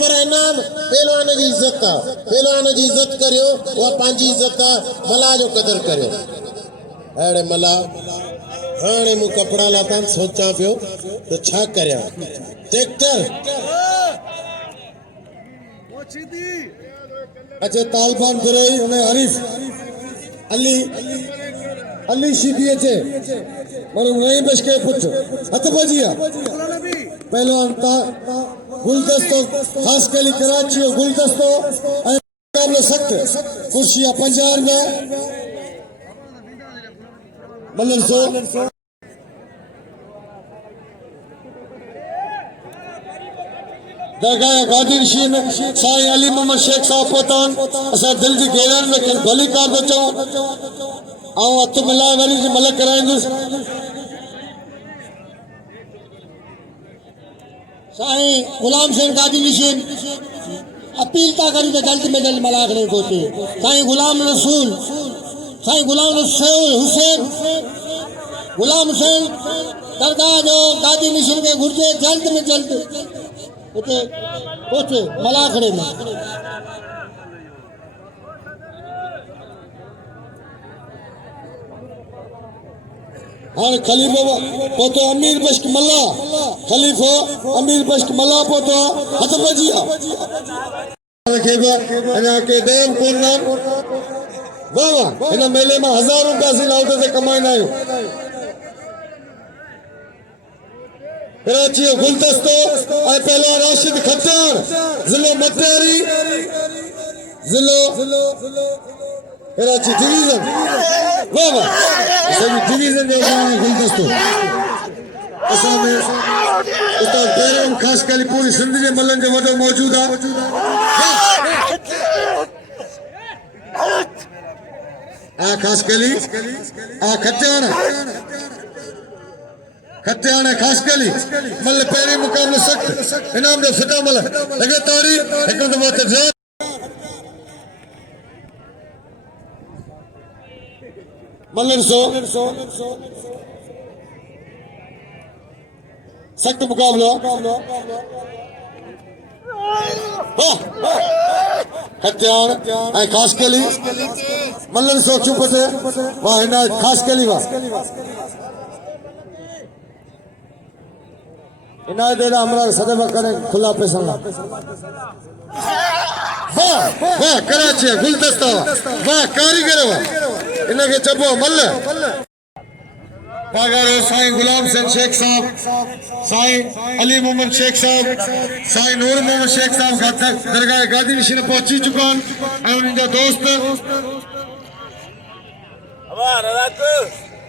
पर इनाम पहलवान जी इज्जत का पहलवान जी इज्जत करियो वा पांजी इज्जत का मला जो कदर करियो अड़े मला हाणे मु कपड़ा लाता सोचा पियो तो छा करया ट्रैक्टर अच्छा तालबान फिरोई उन्हें हरीफ अली अली सीधी अचे मरो नहीं बच के पुछ हथ बजिया पहलवान ता गुलदस्तो खास कली कराची गुलदस्तो मुकाबलो सख्त कुर्सियां 50 रुपया मल्लन सो दरगाह गादी नशीन साईं अली मोहम्मद शेख साहब पोतान असा दिल जी घेरन में भली कार तो चऊं आऊं हथ मिलाए वरी जी मलक कराईंदुस साईं गुलाम सिंह गादी नशीन अपील ता करी तो जल्द में जल्द मला खड़े कोते साईं गुलाम रसूल हुसैन गुलाम हुसैन दरगाह जो गादी नशीन के घुर्जे जल्द में जल्द उते पहुंचे मलाखड़े में हाँ खलीफा पोतो अमीर बश्क मल्ला खलीफा अमीर बश्क मल्ला पोतो हथ बजिया अना के डेम कोन नाम वाह वाह इन मेले में हजारों का से लाउते से कमाईना आयो कराची गुलदस्तो और पहलवान राशिद खट्टर जिलो मटियारी जिलो कराची डिवीजन वाह वाह सभी डिवीजन जो गुलदस्तो असां में उस्ताद बैरम खास कली पूरी सिंध जे मलन जो वडो मौजूद है आ खास कली आ खट्टियाना खास कली मल पहले मुकाबले सख्त इनाम दे फिदा मल लगे तारी एक दफा ते मल्लन सो सख्त मुकाबला खट्टियान खास कली मल्लन सो चुप थे वाह इना खास कली वाह इनाय देना हमरा सदैव करें खुला पैसा वाह वाह कराची गुलदस्ता वाह कारीगर वाह इनके चबो मल पागारो साईं गुलाम सिंह शेख साहब साईं अली मोहम्मद शेख साहब साईं नूर मोहम्मद शेख साहब दरगाह गादी नशीन पहुंची चुकान और उनका दोस्त